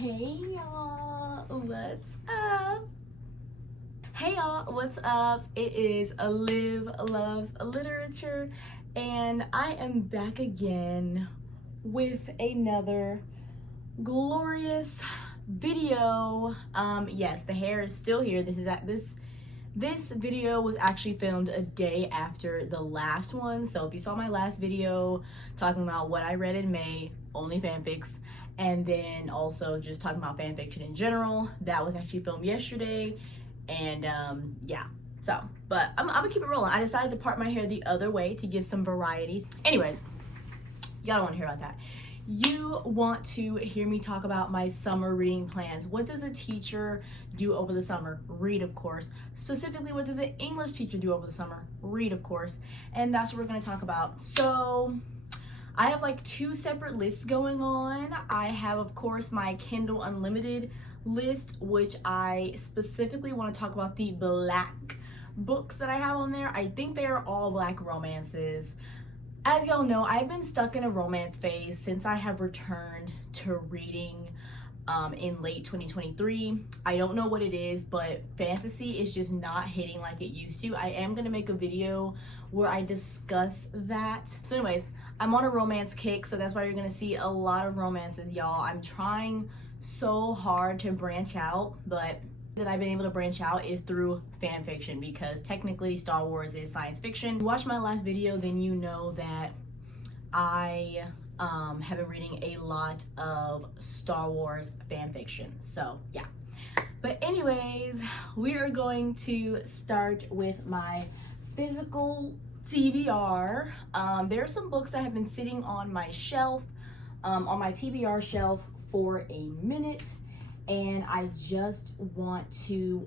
Hey y'all, what's up? Hey y'all, what's up? It is Liv Loves Literature, and I am back again with another glorious video. Yes, the hair is still here. This video was actually filmed a day after the last one. So if you saw my last video talking about what I read in May, only fanfics, and then also just talking about fan fiction in general, that was actually filmed yesterday. And yeah, so, but I'm gonna keep it rolling. I decided to part my hair the other way to give some variety. Anyways, y'all don't want to hear about that. You want to hear me talk about my summer reading plans. What does a teacher do over the summer? Read, of course. Specifically, what does an English teacher do over the summer? Read, of course. And that's what we're going to talk about. So I have like two separate lists going on. I have, of course, my Kindle Unlimited list, which I specifically want to talk about the Black books that I have on there. I think they are all Black romances. As y'all know, I've been stuck in a romance phase since I have returned to reading in late 2023. I don't know what it is, but fantasy is just not hitting like it used to. I am going to make a video where I discuss that. So anyways, I'm on a romance kick, so that's why you're going to see a lot of romances, y'all. I'm trying so hard to branch out, but that I've been able to branch out is through fan fiction, because technically Star Wars is science fiction. If you watched my last video, then you know that I have been reading a lot of Star Wars fan fiction. So yeah, but anyways, we are going to start with my physical TBR. There are some books that have been sitting on my shelf, on my TBR shelf for a minute, and I just want to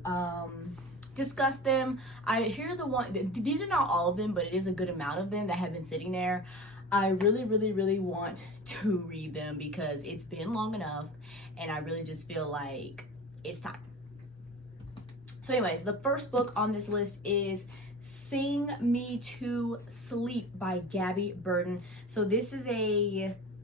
discuss them. These are not all of them, but it is a good amount of them that have been sitting there. I really want to read them because it's been long enough, and I really just feel like it's time. So anyways, the first book on this list is Sing Me to Sleep by Gabi Burton. So this is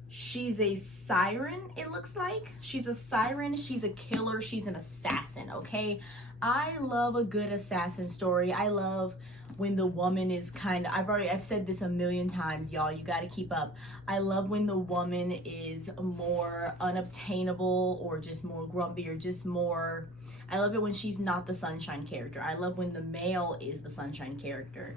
she's a siren, it looks like. She's a siren, she's a killer, she's an assassin, okay? I love a good assassin story. I love when the woman is I've said this a million times, y'all, you gotta keep up. I love when the woman is more unobtainable, or just more grumpy, or just more, I love it when she's not the sunshine character. I love when the male is the sunshine character.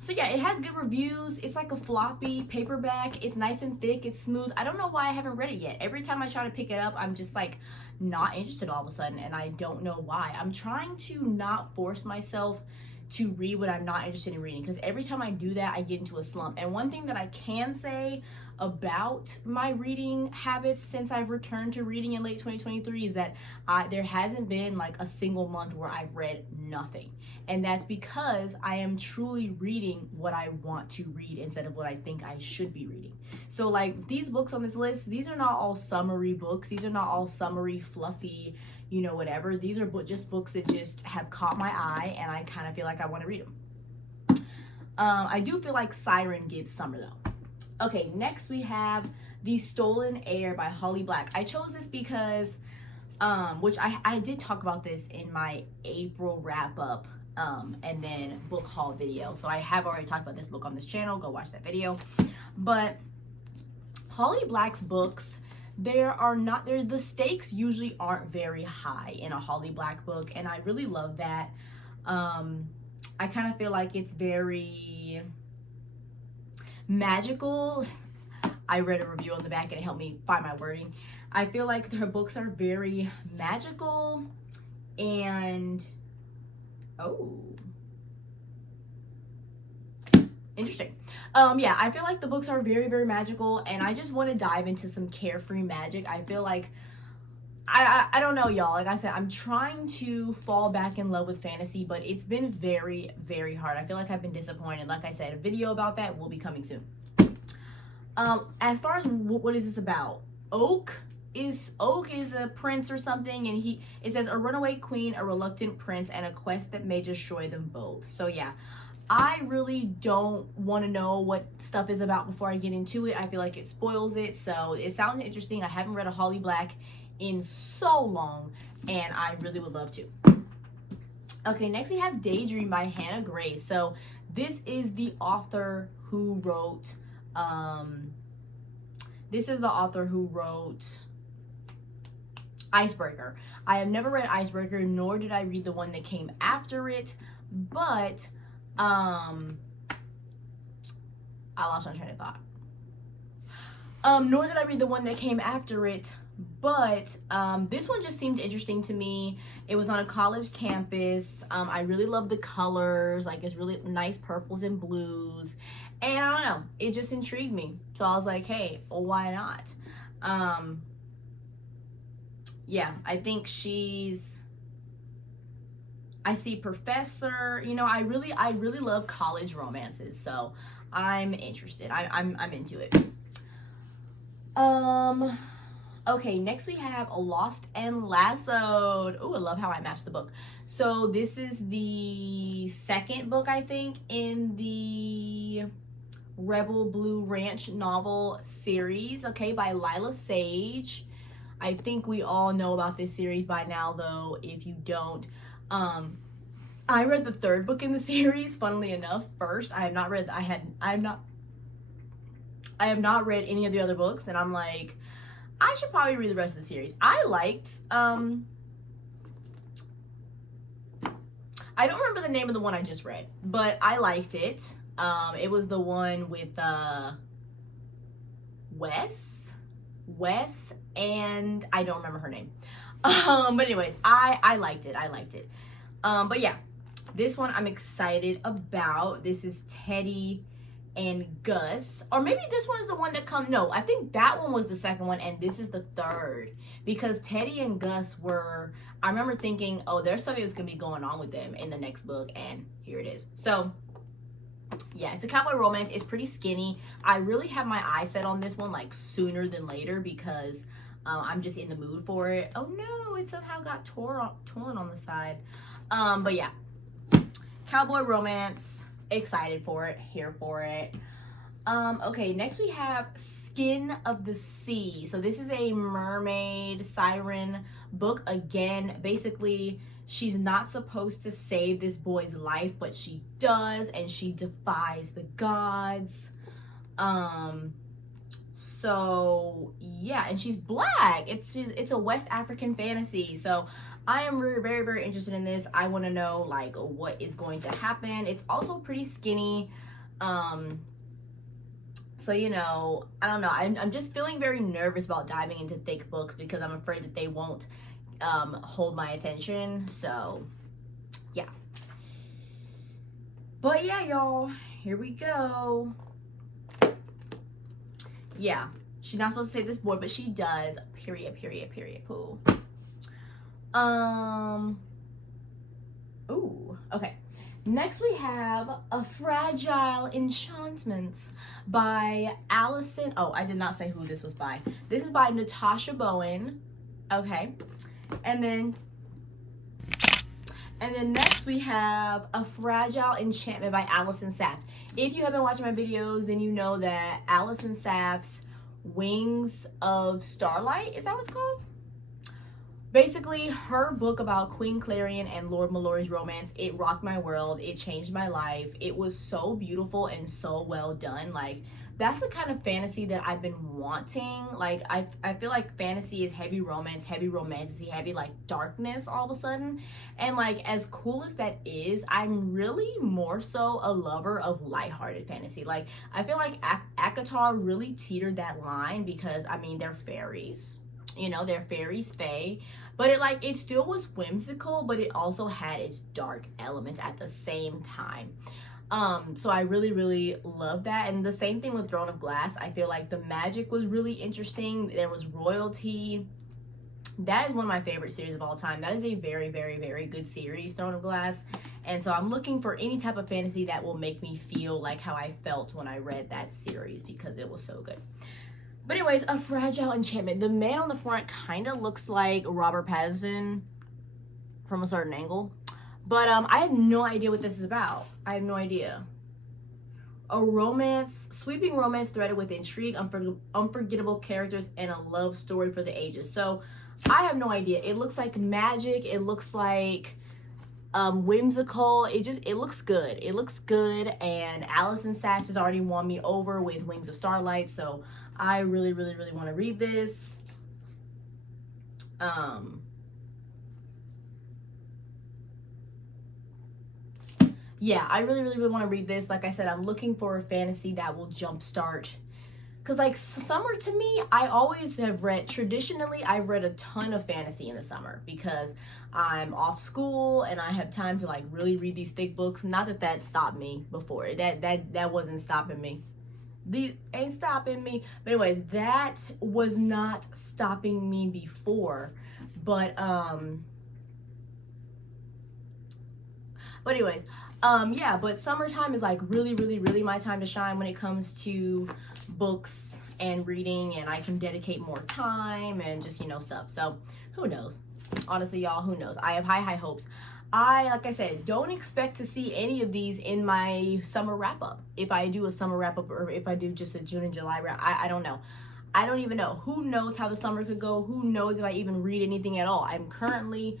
So yeah, it has good reviews. It's like a floppy paperback. It's nice and thick. It's smooth. I don't know why I haven't read it yet. Every time I try to pick it up, I'm just like not interested all of a sudden, and I don't know why. I'm trying to not force myself to read what I'm not interested in reading, because every time I do that, I get into a slump. And one thing that I can say about my reading habits since I've returned to reading in late 2023 is that there hasn't been like a single month where I've read nothing. And that's because I am truly reading what I want to read instead of what I think I should be reading. So like these books on this list, these are not all summary books. These are not all summary, fluffy, you know, whatever. These are just books that just have caught my eye, and I kind of feel like I want to read them. I do feel like Siren gives summer though. Okay, next we have The Stolen Heir by Holly Black. I chose this because, which I did talk about this in my April wrap up and then book haul video. So I have already talked about this book on this channel. Go watch that video. But Holly Black's books, the stakes usually aren't very high in a Holly Black book, and I really love that. I kind of feel like it's very magical. I read a review on the back and it helped me find my wording. I feel like her books are very magical and interesting. Yeah, I feel like the books are very magical, and I just want to dive into some carefree magic. I feel like I don't know, y'all. Like I said, I'm trying to fall back in love with fantasy, but it's been very hard. I feel like I've been disappointed. Like I said, a video about that will be coming soon. As far as what is this about? Oak is a prince or something, and it says a runaway queen, a reluctant prince, and a quest that may destroy them both. So yeah, I really don't want to know what stuff is about before I get into it. I feel like it spoils it. So it sounds interesting. I haven't read a Holly Black in so long, and I really would love to. Okay, next we have Daydream by Hannah Grace. So this is the author who wrote, Icebreaker. I have never read Icebreaker, nor did I read the one that came after it, but I lost my train of thought. Nor did I read the one that came after it, but this one just seemed interesting to me. It was on a college campus. I really love the colors, like it's really nice purples and blues, and I don't know, it just intrigued me. So I was like, hey, well, why not? Yeah, I think I see professor, you know, I really love college romances, so I'm interested. I'm into it. Okay, next we have Lost and Lassoed. Oh, I love how I matched the book. So this is the second book, I think, in the Rebel Blue Ranch novel series, okay, by Lyla Sage. I think we all know about this series by now, though. If you don't, I read the third book in the series, funnily enough, first. I have not read any of the other books, and I'm like, I should probably read the rest of the series. I liked, I don't remember the name of the one I just read, but I liked it. It was the one with, Wes, and I don't remember her name. But anyways, I liked it. But yeah, this one I'm excited about. This is Teddy and Gus, or maybe this one is the one that no, I think that one was the second one, and this is the third, because Teddy and Gus were, I remember thinking, oh, there's something that's gonna be going on with them in the next book, and here it is. So yeah, it's a cowboy romance. It's pretty skinny. I really have my eye set on this one like sooner than later, because I'm just in the mood for it. Oh no, it somehow got torn on the side. But yeah, cowboy romance, excited for it, here for it. Okay, next we have Skin of the Sea. So this is a mermaid siren book again. Basically, she's not supposed to save this boy's life, but she does, and she defies the gods. So yeah, and she's black. It's a West African fantasy. So I am very, very interested in this. I want to know like what is going to happen. It's also pretty skinny. So, you know, I don't know. I'm just feeling very nervous about diving into thick books, because I'm afraid that they won't hold my attention. So yeah, but yeah, y'all, here we go. Yeah, she's not supposed to save this boy, but she does. Period. Poo. Ooh, okay. Next we have A Fragile Enchantment by Allison. Oh, I did not say who this was by. This is by Natasha Bowen. Okay. And then next we have A Fragile Enchantment by Allison Saft. If you have been watching my videos, then you know that Allison Saft's Wings of Starlight, is that what it's called? Basically, her book about Queen Clarion and Lord Mallory's romance, it rocked my world. It changed my life. It was so beautiful and so well done. Like, that's the kind of fantasy that I've been wanting. Like, I feel like fantasy is heavy romance, heavy romantasy, heavy like darkness all of a sudden. And like, as cool as that is, I'm really more so a lover of lighthearted fantasy. Like, I feel like ACOTAR really teetered that line, because I mean, they're fairies, you know, they're fairies, fae, but it still was whimsical, but it also had its dark elements at the same time. So I really love that. And the same thing with Throne of Glass. I feel like the magic was really interesting. There was royalty. That is one of my favorite series of all time. That is a very good series, Throne of Glass. And so I'm looking for any type of fantasy that will make me feel like how I felt when I read that series, because it was so good. But anyways, A Fragile Enchantment. The man on the front kind of looks like Robert Pattinson from a certain angle. But I have no idea what this is about. I have no idea. A romance, sweeping romance threaded with intrigue, unforgettable characters, and a love story for the ages. So I have no idea. It looks like magic. It looks like whimsical. It looks good. It looks good. And Allison Saft has already won me over with Wings of Starlight. So I really, really, really want to read this. Yeah, I really, really, really want to read this. Like I said, I'm looking for a fantasy that will jumpstart. Because, like, summer to me, I always have read, traditionally, I've read a ton of fantasy in the summer. Because I'm off school and I have time to, like, really read these thick books. Not that that stopped me before. That wasn't stopping me. These ain't stopping me. But anyways, that was not stopping me before. But anyways, yeah, but summertime is like really, really, really my time to shine when it comes to books and reading, and I can dedicate more time and just, you know, stuff. So who knows? Honestly, y'all, who knows? I have high hopes. Like I said, don't expect to see any of these in my summer wrap-up. If I do a summer wrap-up or if I do just a June and July wrap, I don't know. I don't even know. Who knows how the summer could go? Who knows if I even read anything at all? I'm currently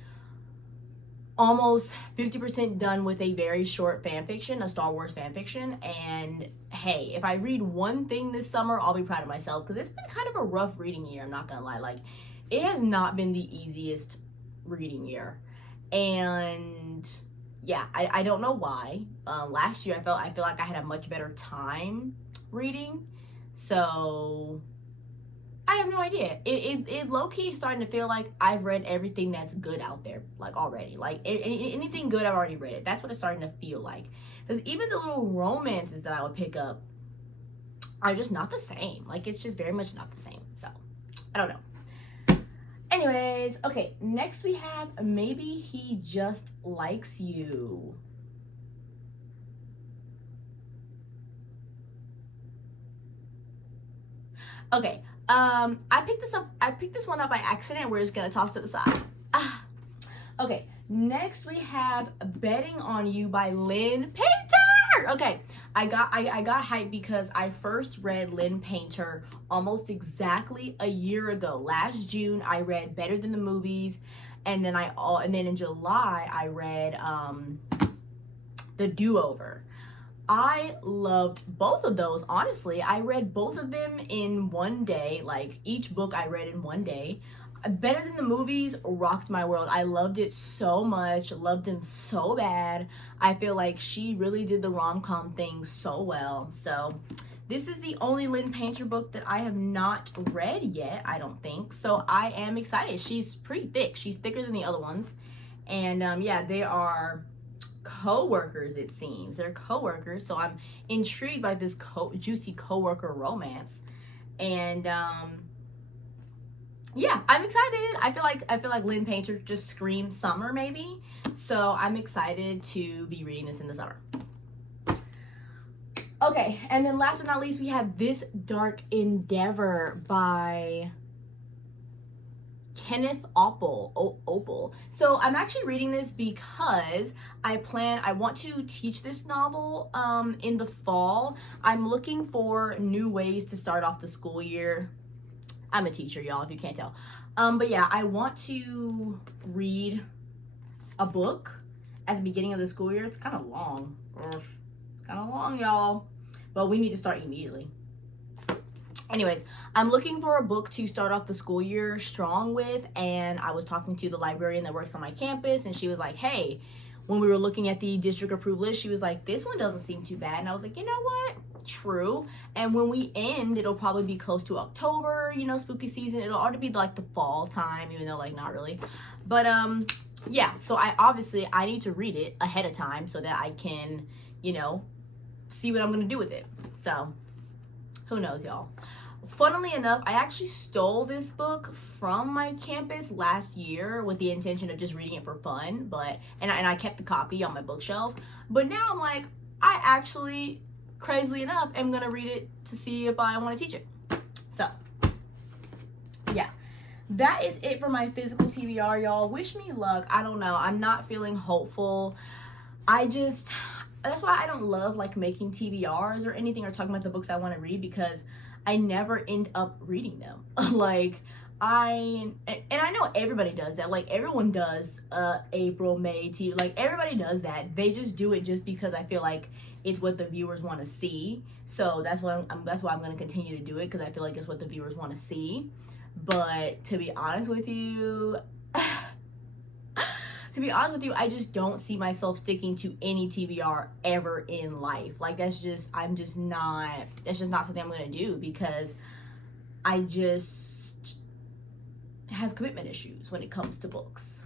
almost 50% done with a very short fan fiction, a Star Wars fan fiction. And hey, if I read one thing this summer, I'll be proud of myself, because it's been kind of a rough reading year. I'm not gonna lie. Like, it has not been the easiest reading year. And yeah, I don't know why. Last year I feel like I had a much better time reading. So I have no idea. It low-key is starting to feel like I've read everything that's good out there, like, already. Like, anything good, I've already read it. That's what it's starting to feel like. Because even the little romances that I would pick up are just not the same. Like, it's just very much not the same. So, I don't know. Anyways, okay, next we have Maybe He Just Likes You. Okay. I picked this one up by accident. We're just gonna toss to the side. Okay, next we have Betting on You by Lynn Painter. Okay, I got hyped because I first read Lynn Painter almost exactly a year ago. Last June I read Better Than the Movies, and then in July I read The Do-Over. I loved both of those, honestly. I read both of them in one day. Like, each book I read in one day. Better Than the Movies rocked my world. I loved it so much. Loved them so bad. I feel like she really did the rom-com thing so well. So this is the only Lynn Painter book that I have not read yet, I don't think. So I am excited. She's pretty thick. She's thicker than the other ones. And yeah, they are co-workers, it seems. They're co-workers, so I'm intrigued by this juicy co-worker romance. And yeah, I'm excited. I feel like Lynn Painter just screams summer, maybe. So I'm excited to be reading this in the summer. Okay, and then last but not least, we have This Dark Endeavour by Kenneth Oppell. So I'm actually reading this because I want to teach this novel in the fall. I'm looking for new ways to start off the school year. I'm a teacher, y'all, if you can't tell. But yeah, I want to read a book at the beginning of the school year. It's kind of long. It's kind of long, y'all. But we need to start immediately. Anyways, I'm looking for a book to start off the school year strong with, and I was talking to the librarian that works on my campus, and she was like, hey, when we were looking at the district approved list, she was like, this one doesn't seem too bad. And I was like, you know what? True. And when we end, it'll probably be close to October, you know, spooky season. It'll already be like the fall time, even though, like, not really. But yeah, so I need to read it ahead of time so that I can, you know, see what I'm gonna do with it. So who knows, y'all. Funnily enough, I actually stole this book from my campus last year with the intention of just reading it for fun, and I kept the copy on my bookshelf. But now I'm like, I actually, crazily enough, am gonna read it to see if I want to teach it. So yeah, that is it for my physical TBR, y'all. Wish me luck. I don't know. I'm not feeling hopeful. That's why I don't love like making TBRs or anything or talking about the books I want to read, because I never end up reading them. Like I know everybody does that. Like everyone does April, May, like everybody does that. They just do it just because I feel like it's what the viewers want to see. So that's why I'm going to continue to do it, because I feel like it's what the viewers want to see. But to be honest with you, I just don't see myself sticking to any TBR ever in life. Like that's just not something I'm going to do, because I just have commitment issues when it comes to books.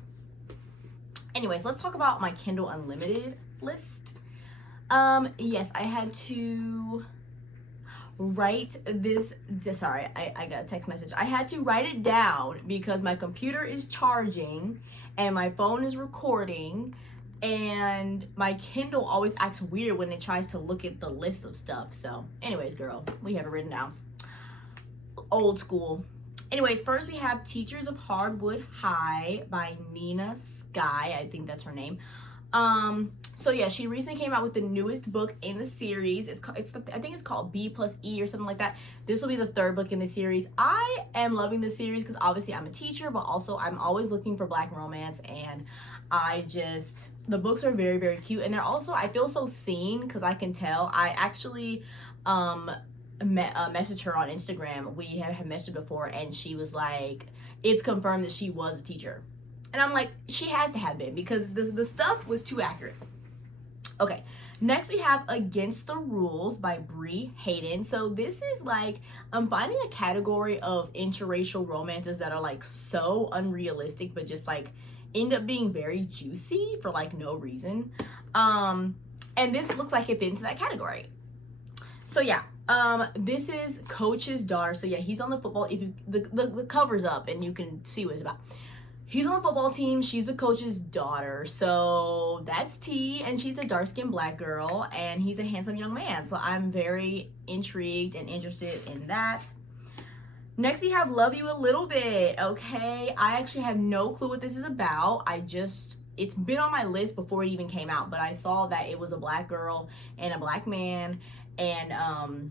Anyways, let's talk about my Kindle Unlimited list. Yes, I had to write this. Sorry, I got a text message. I had to write it down because my computer is charging and my phone is recording, and my Kindle always acts weird when it tries to look at the list of stuff. So anyways, girl, we have it written down. Old school. Anyways, first we have Teachers of Hardwood High by Nina Sky. I think that's her name. So yeah, she recently came out with the newest book in the series. I think it's called B+E or something like that. This will be the third book in the series. I am loving the series because obviously I'm a teacher, but also I'm always looking for Black romance, and the books are very, very cute, and they're also, I feel so seen because I can tell. I actually messaged her on Instagram. We have messaged before, and she was like, it's confirmed that she was a teacher. And I'm like, she has to have been, because the stuff was too accurate. Okay, next we have Against the Rules by Bree, Hayden. So this is like, I'm finding a category of interracial romances that are like so unrealistic, but just like end up being very juicy for like no reason. And this looks like it fits into that category. So yeah, this is Coach's daughter. So yeah, he's on the football. If you the cover's up and you can see what it's about. He's on the football team. She's the coach's daughter. So that's T, and she's a dark-skinned Black girl, and he's a handsome young man. So I'm very intrigued and interested in that. Next, we have Love You a Little Bit. Okay, I actually have no clue what this is about. It's been on my list before it even came out, but I saw that it was a Black girl and a Black man, and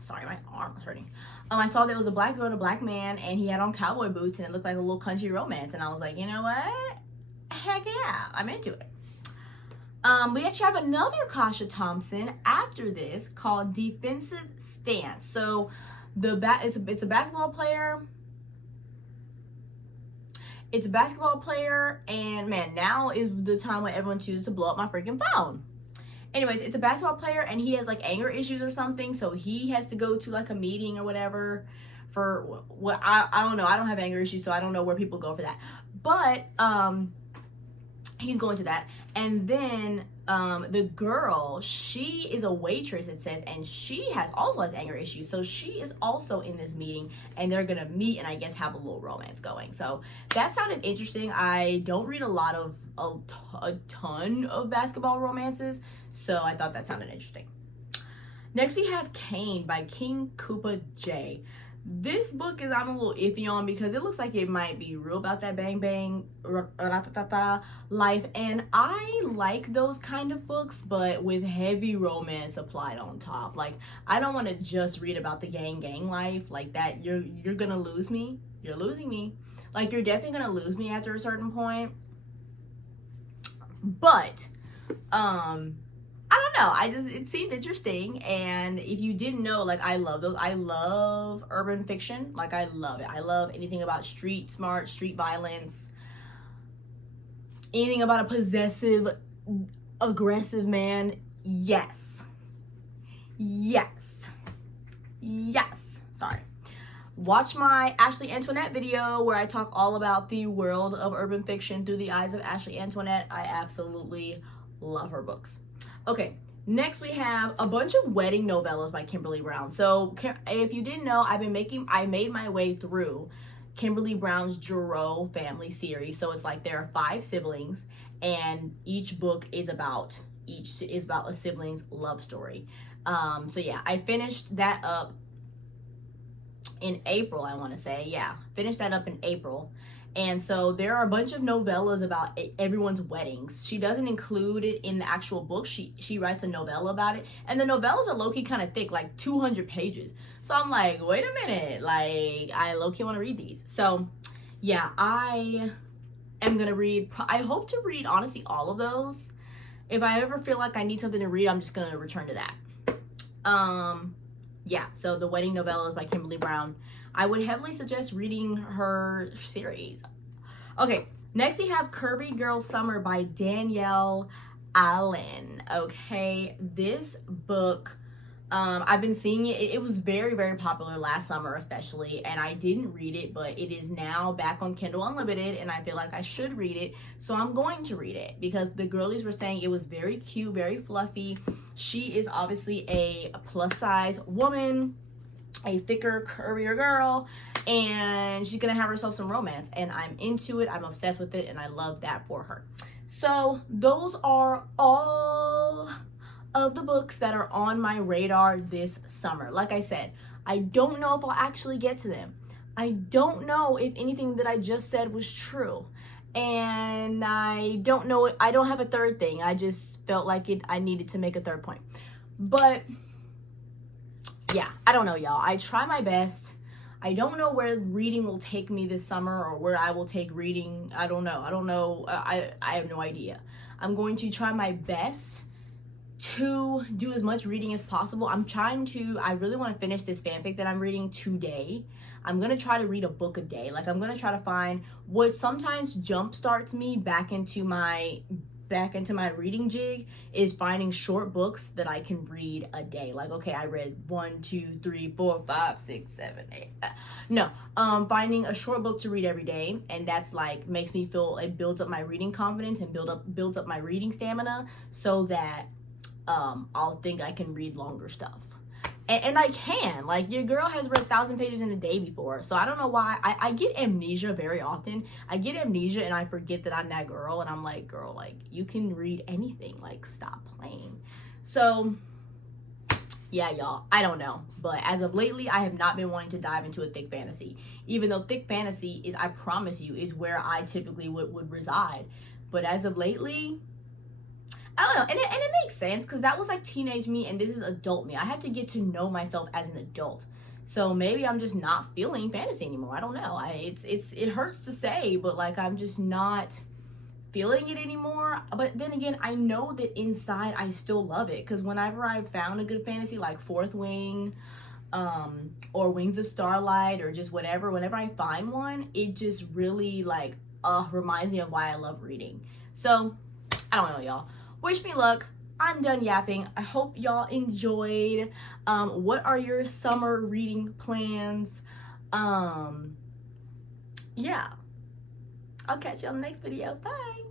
sorry, my arm was hurting. I saw there was a Black girl and a Black man, and he had on cowboy boots, and it looked like a little country romance, and I was like, you know what? Heck yeah, I'm into it. We actually have another Kasha Thompson after this called Defensive Stance. So it's a basketball player. It's a basketball player, and man, now is the time when everyone chooses to blow up my freaking phone. Anyways, it's a basketball player, and he has like anger issues or something, so he has to go to like a meeting or whatever for what I don't know. I don't have anger issues, so I don't know where people go for that. But he's going to that, and then the girl, she is a waitress, it says, and she also has anger issues, so she is also in this meeting, and they're gonna meet and I guess have a little romance going. So that sounded interesting. I don't read a ton of basketball romances, so I thought that sounded interesting. Next we have Kane by King Coopa J. This book is I'm a little iffy on because it looks like it might be real about that bang bang life, and I like those kind of books, but with heavy romance applied on top. Like I don't want to just read about the gang life like that. You're gonna lose me. You're losing me. Like you're definitely gonna lose me after a certain point. But I don't know. It seemed interesting, and if you didn't know, like I love those. I love urban fiction. Like I love it. I love anything about street smart, street violence, anything about a possessive, aggressive man. Yes. Sorry. Watch my Ashley Antoinette video where I talk all about the world of urban fiction through the eyes of Ashley Antoinette. I absolutely love her books. Okay, next we have a bunch of wedding novellas by Kimberly Brown. So if you didn't know, I made my way through Kimberly Brown's Jareau family series. So it's like there are 5 siblings, and each book is about a sibling's love story. So yeah, I finished that up in April, I want to say. Yeah, finished that up in April. And so there are a bunch of novellas about everyone's weddings. She doesn't include it in the actual book. She writes a novella about it. And the novellas are low-key kind of thick, like 200 pages. So I'm like, wait a minute. Like, I low-key want to read these. So, yeah, I am going to read. I hope to read, honestly, all of those. If I ever feel like I need something to read, I'm just going to return to that. Yeah, so The Wedding Novellas by Kimberly Brown. I would heavily suggest reading her series. Okay, next we have Curvy Girl Summer by Danielle Allen. Okay, this book, I've been seeing it. It was very, very popular last summer especially, and I didn't read it, but it is now back on Kindle Unlimited, and I feel like I should read it, so I'm going to read it because the girlies were saying it was very cute, very fluffy. She is obviously a plus-size woman, a thicker, curvier girl, and she's gonna have herself some romance, and I'm into it. I'm obsessed with it, and I love that for her. So those are all of the books that are on my radar this summer. Like I said, I don't know if I'll actually get to them. I don't know if anything that I just said was true, and I don't know. I don't have a third thing. I just felt like I needed to make a third point, but yeah, I don't know, y'all. I try my best. I don't know where reading will take me this summer or where I will take reading. I don't know. I have no idea. I'm going to try my best to do as much reading as possible. I really want to finish this fanfic that I'm reading today. I'm going to try to read a book a day. Like, I'm going to try to find what sometimes jump starts me back into my reading jig is finding short books that I can read a day. Like, okay, I read 1, 2, 3, 4, 5, 6, 7, 8. No, finding a short book to read every day, and that's like makes me feel, it builds up my reading confidence and builds up my reading stamina so that I'll think I can read longer stuff. And I can. Like, your girl has read 1,000 pages in a day before. So I don't know why. I get amnesia very often. I get amnesia and I forget that I'm that girl. And I'm like, girl, like, you can read anything. Like, stop playing. So, yeah, y'all. I don't know. But as of lately, I have not been wanting to dive into a thick fantasy. Even though thick fantasy is, I promise you, is where I typically would reside. But as of lately, I don't know, and it makes sense because that was like teenage me and this is adult me. I have to get to know myself as an adult. So maybe I'm just not feeling fantasy anymore. I don't know. It hurts to say, but like I'm just not feeling it anymore. But then again, I know that inside I still love it because whenever I've found a good fantasy like Fourth Wing, or Wings of Starlight or just whatever, whenever I find one, it just really like reminds me of why I love reading. So I don't know, y'all. Wish me luck. I'm done yapping. I hope y'all enjoyed. What are your summer reading plans? Yeah. I'll catch you on the next video. Bye.